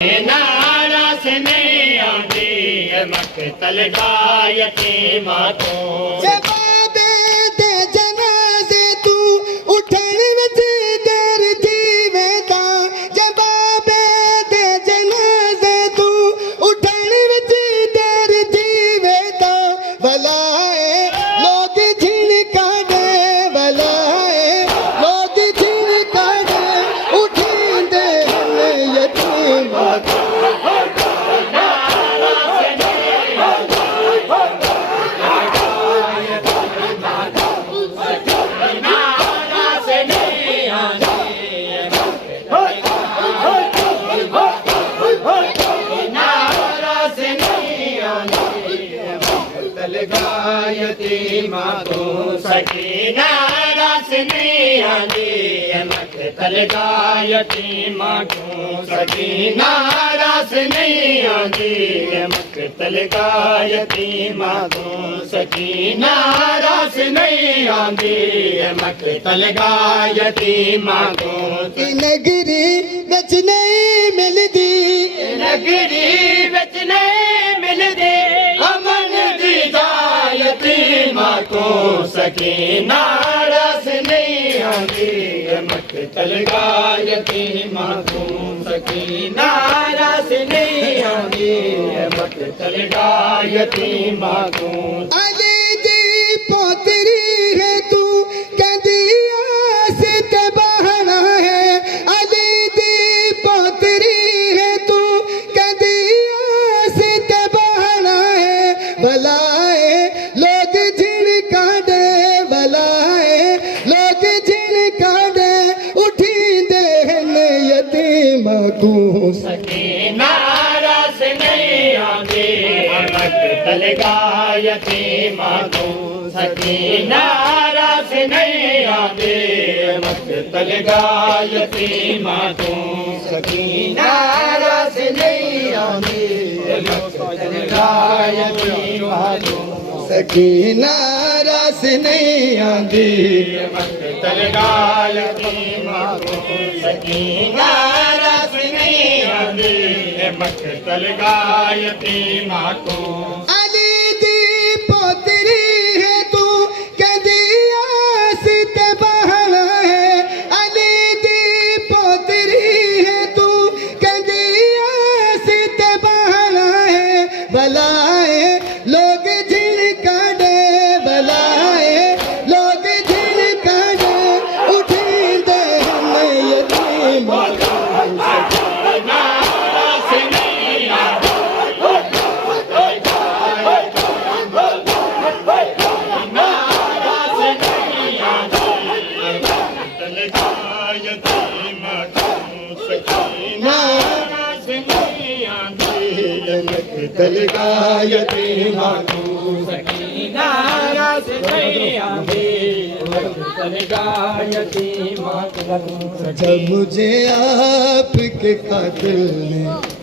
नारा से नहीं आती मक्तल का यतीमा तो जवाब दे जनाजे तू उठण विच देर थी वेंदा जवाब दे जनाजे तू उठण विच देर थी वेंदा भलाए लोग झिणका दे भलाए लोग झिणका दे उठींदे यतीमा यतीमा तो सकीना रास नहीं आती मक्तल का यतीमा को सकीना रास नहीं आती मक्तल का यतीमा को सकीना रास नहीं आती मक्तल का यतीमा को नगरी बच नहीं मिलदी नगरी बच नहीं मिलदी अमन दी यतीमा को सकीना रस नहीं आती मक्तल का यतीमा को सकीना रस नहीं आती मक्तल का यतीमा को अली दी पोतरी है तू कहदी आस ते बहना है अली दी पोतरी है तू कहदी आस ते बहना है भलाए लोग झिणका दे भलाए लोग झिणका दे उठींदे यतीमा को सकीना रस नहीं आती मक्तल का यतीमा को सकीना रस नहीं आती मक्तल का यतीमा को सकीना रस नहीं आती मक्तल का यतीमा को सकीना रस नहीं आंदी मक्तल का यतीमा को सकीना रस नहीं आती मक्तल का यतीमा को अली दी पोतरी है तू कहदी आस ते बहना है अली दी पोतरी है तू कहदी आस ते बहना है भलाए लोग झिणका दे भलाए लोग झिणका दे उठींदे यतीमा मक्तल का यतीमा को सकीना रस नहीं आती मक्तल का यतीमा को जब मुझे आपके कातिल ने